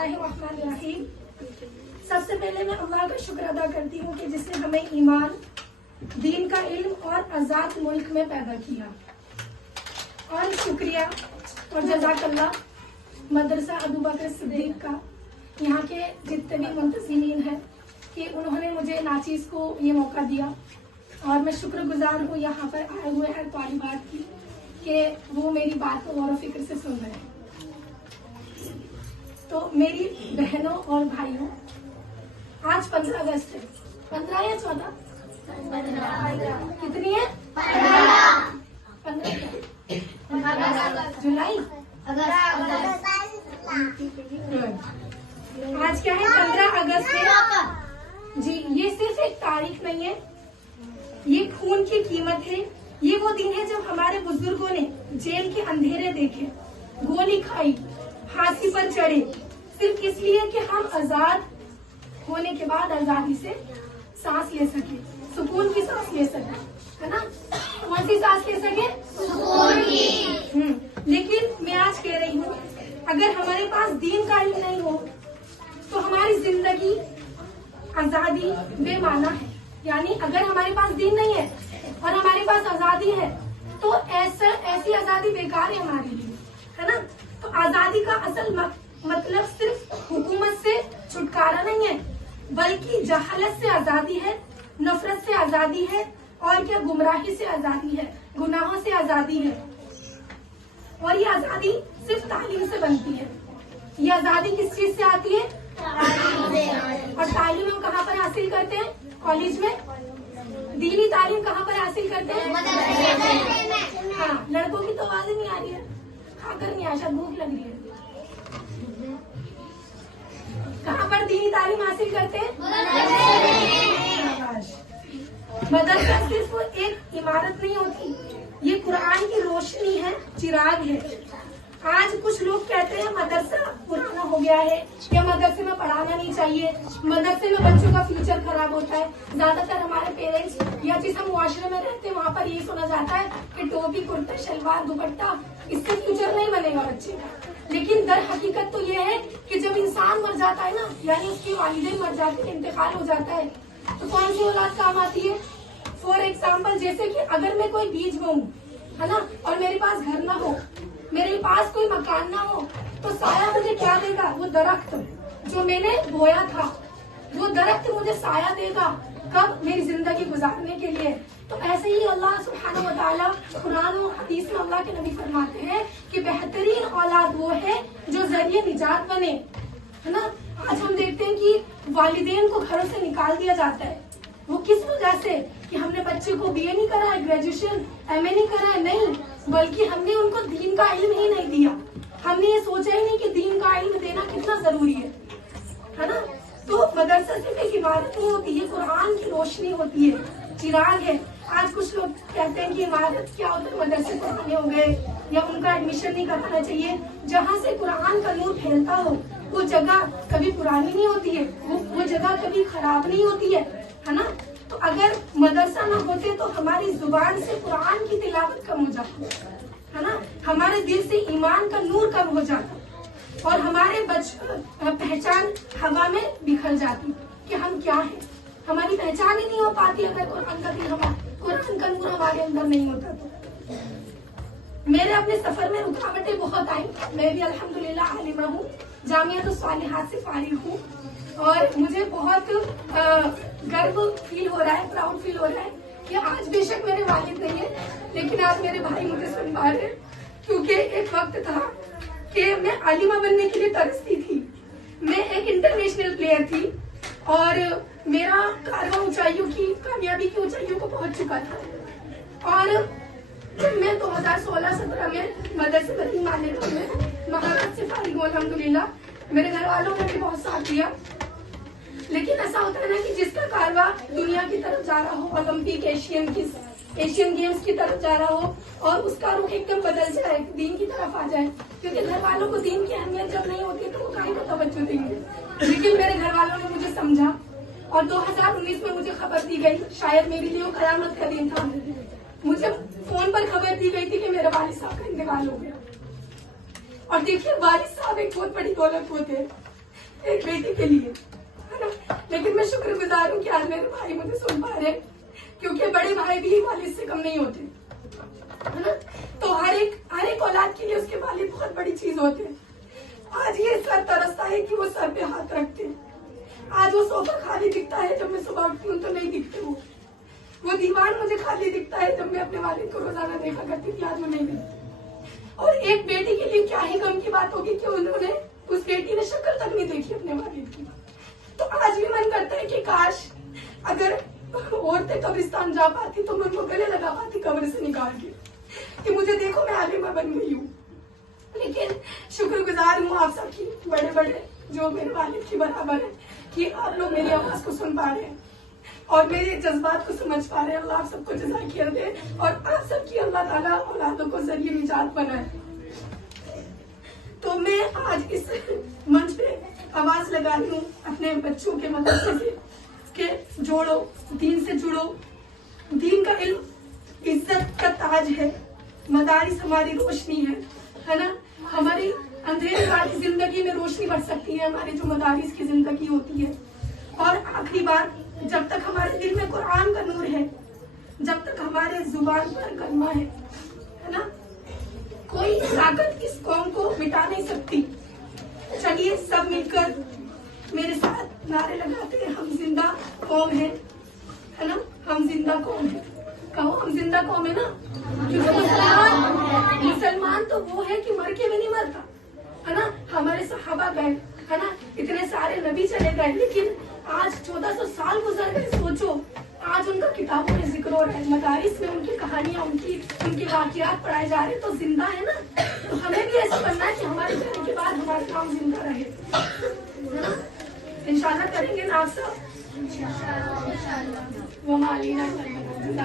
बिस्मिल्लाहिर्रहमानिर्रहीम। सबसे पहले मैं अल्लाह का शुक्र अदा करती हूँ कि जिसने हमें ईमान, दीन का इल्म और आज़ाद मुल्क में पैदा किया। और शुक्रिया और जज़ाकल्लाह मदरसा अबू बकर सिद्दीक का, यहाँ के जितने भी मुंतज़िमीन हैं कि उन्होंने मुझे नाचीज़ को ये मौका दिया। और मैं शुक्रगुजार हूँ यहाँ पर आए हुए हर तालिबात की कि वो मेरी बात को गौर फिक्र से सुन रहे हैं। तो मेरी बहनों और भाइयों, आज 15 अगस्त है। 15 या 14? कितनी है? 15 जुलाई। आज क्या है? 15 अगस्त है जी। ये सिर्फ एक तारीख नहीं है, ये खून की कीमत है। ये वो दिन है जब हमारे बुजुर्गों ने जेल के अंधेरे देखे, गोली खाई, फांसी पर चढ़े, सिर्फ इसलिए कि हम आजाद होने के बाद आजादी से सांस ले सके, सुकून की सांस ले सके, है ना? कौन सी सांस ले सके? सुकून की। लेकिन मैं आज कह रही हूँ, अगर हमारे पास दीन का इल्म नहीं हो तो हमारी जिंदगी आजादी बेमाना है। यानी अगर हमारे पास दीन नहीं है और हमारे पास आजादी है तो ऐसी आजादी बेकार है हमारे लिए, है ना? तो आजादी का असल मतलब सिर्फ हुकूमत से छुटकारा नहीं है, बल्कि जहालत से आजादी है, नफरत से आजादी है, और क्या गुमराही से आजादी है, गुनाहों से आजादी है। और ये आजादी सिर्फ तालीम से बनती है। ये आजादी किस चीज से आती है? और तालीम हम कहाँ पर हासिल करते हैं? कॉलेज में। दीनी तालीम कहाँ पर हासिल करते हैं? हाँ, लड़कों की तो आवाज नहीं आ रही है, खाकर नहीं आशा, भूख लग रही है। कहाँ पर दीनी तालीम हासिल करते हैं? मदरसा सिर्फ एक इमारत नहीं होती, ये कुरान की रोशनी है, चिराग है। आज कुछ लोग कहते हैं मदरसा पुराना हो गया है या मदरसे में पढ़ाना नहीं चाहिए, मदरसे में बच्चों का फ्यूचर खराब होता है। ज्यादातर हमारे पेरेंट्स या जिस हम मुआशरे में रहते हैं वहाँ पर ये सुना जाता है कि टोपी, कुर्ता, शलवार, दुपट्टा, इससे फ्यूचर नहीं बनेगा बच्चे का। लेकिन दर हकीकत तो ये है कि जब इंसान मर जाता है ना, यानी उसके वालिदैन मर जाते हैं, इंतकाल हो जाता है, तो कौन सी औलाद काम आती है? फॉर एग्जाम्पल, जैसे कि अगर मैं कोई बीज बोऊं, है ना, और मेरे पास घर ना हो, मेरे पास कोई मकान ना हो, तो साया मुझे क्या देगा? वो दरख्त जो मैंने बोया था, वो दरख्त मुझे साया देगा। कब? मेरी जिंदगी गुजारने के लिए। तो ऐसे ही अल्लाह सुब्हानहू व तआला कुरान और हदीस में अल्लाह के नबी फरमाते हैं कि बेहतरीन औलाद वो है जो जरिए निजात बने, है ना? आज हम देखते हैं कि वालिदैन को घरों से निकाल दिया जाता है। वो किस वजह से? कि हमने बच्चे को BA नहीं करा है, ग्रेजुएशन MA नहीं करा है, नहीं, बल्कि हमने उनको दीन का इल्म ही नहीं दिया। हमने ये सोचा ही नहीं कि दीन का इल्म देना कितना जरूरी है ना? तो मदरसा सिर्फ एक इमारत नहीं होती, ये कुरान की रोशनी होती है, चिराग है। आज कुछ लोग कहते हैं कि इमारत क्या होता है, मदरसे पुराने हो गए या उनका एडमिशन नहीं कराना चाहिए। जहाँ से कुरान का नूर फैलता हो वो जगह कभी पुरानी नहीं होती है, वो जगह कभी खराब नहीं होती है ना? तो अगर मदरसा न होते तो हमारी जुबान से कुरान की तिलावत कम हो जाती, है ना? हमारे दिल से ईमान का नूर कम हो जाता और हमारे पहचान हवा में बिखर जाती कि हम क्या हैं। हमारी पहचान ही नहीं हो पाती अगर कुरान का नूर हमारे अंदर नहीं होता तो। मेरे अपने सफर में रुकावटें बहुत आई। मैं भी अल्हम्दुलिल्लाह आलिमा हूँ, जामियातुस सालिहात से फारिग हूँ, और मुझे बहुत गर्व फील हो रहा है, प्राउड फील हो रहा है कि आज बेशक मेरे वालिद नहीं है, लेकिन आज मेरे भाई मुझे सुन पा रहे हैं। क्योंकि एक वक्त था कि मैं आलिमा बनने के लिए तरसती थी। मैं एक इंटरनेशनल प्लेयर थी और मेरा कारवां ऊंचाइयों की, कामयाबी की ऊंचाइयों को पहुंच चुका था। और जब मैं 2016-17 में मदरसे बनी मालिका में महाराज से फारिग हूँ अल्हम्दुलिल्लाह, मेरे घर वालों ने भी बहुत साथ दिया। लेकिन ऐसा होता है ना कि जिसका कारवा दुनिया की तरफ जा रहा हो, ओलंपिक, एशियन गेम्स की तरफ जा रहा हो, और उसका रुख एकदम बदल जाए, दीन की तरफ आ जाए, क्योंकि घर वालों को दीन की अहमियत जब नहीं होती तो वो काहे को तवज्जो देंगे। लेकिन मेरे घर वालों ने मुझे समझा और 2019 में मुझे खबर दी गई, शायद मेरे लिए वो कयामत का दिन था। मुझे फोन पर खबर दी गई थी कि मेरे वालिद साहब का इंतकाल हो गया। और देखिए, वालिद साहब एक बहुत बड़ी दौलत होते हैं, एक बेटी के लिए, है ना। लेकिन मैं शुक्रगुजार हूँ कि आज मेरे भाई मुझे सुन पा रहे हैं, क्योंकि बड़े भाई भी वालिद से कम नहीं होते, है ना। तो हर एक औलाद के लिए उसके वालिद बहुत बड़ी चीज होते हैं। आज ये सर तरसता है कि वो सर पे हाथ रखते हैं। आज वो सोफा खाली दिखता है, जब मैं सुबह उठती हूँ तो नहीं दिखते वो दीवार मुझे खाली दिखता है, जब मैं अपने वालिद को रोजाना देखा करती थी, आज वो नहीं दिखती। और एक बेटी के लिए क्या ही गम की बात होगी कि उन्होंने, उस बेटी ने शक्ल तक नहीं देखी अपने वालिद की। तो आज भी मन करता है कि काश अगर औरतें कब्रिस्तान जा पाती तो मैं उनको गले लगा पाती कब्र से निकाल के, कि मुझे देखो मैं आलिमा बन गई हूँ। लेकिन शुक्रगुजार हूँ आप सबकी, बड़े बड़े जो मेरे वालिद की बराबर है, कि आप लोग मेरी आवाज को सुन पा रहे हैं और मेरे जज्बात को समझ पा रहे हैं। अल्लाह आप सबको जज़ा खैर दे और आप सबकी अल्लाह ताला औलादों को जरिए निजात बनाए। तो मैं आज इस मंच पे आवाज लगा रही हूँ अपने बच्चों के मदरसे से के जोड़ो, दीन से जुड़ो। दीन का इल्म इज्जत का ताज है, मदारिस हमारी रोशनी है ना। हमारी अंधेरे वाली जिंदगी में रोशनी बढ़ सकती है हमारी जो मदारिस की जिंदगी होती है। और आखिरी बात, जब तक हमारे दिल में कुरान का नूर है, जब तक हमारे जुबान पर कलमा है ना, कोई ताकत इस कौम को मिटा नहीं सकती। चलिए सब मिलकर मेरे साथ नारे लगाते हैं, हम जिंदा कौम है ना, हम जिंदा कौम है। कहो हम जिंदा कौम है ना, क्योंकि मुसलमान तो वो है कि मर के भी नहीं मरता, है ना। हमारे सहाबा गए, है ना, इतने सारे नबी चले गए, लेकिन आज 1400 साल गुजर गए। सोचो आज उनका किताबों में जिक्र हो रहा है, मदारिस में उनकी कहानियां, उनके वाकयात पढ़ाए जा रहे हैं, तो जिंदा है ना। तो हमें भी ऐसा करना है कि हमारे जाने के बाद हमारा काम जिंदा रहे, है ना। इंशाल्लाह करेंगे ना आप सब, वो मालीना जिंदा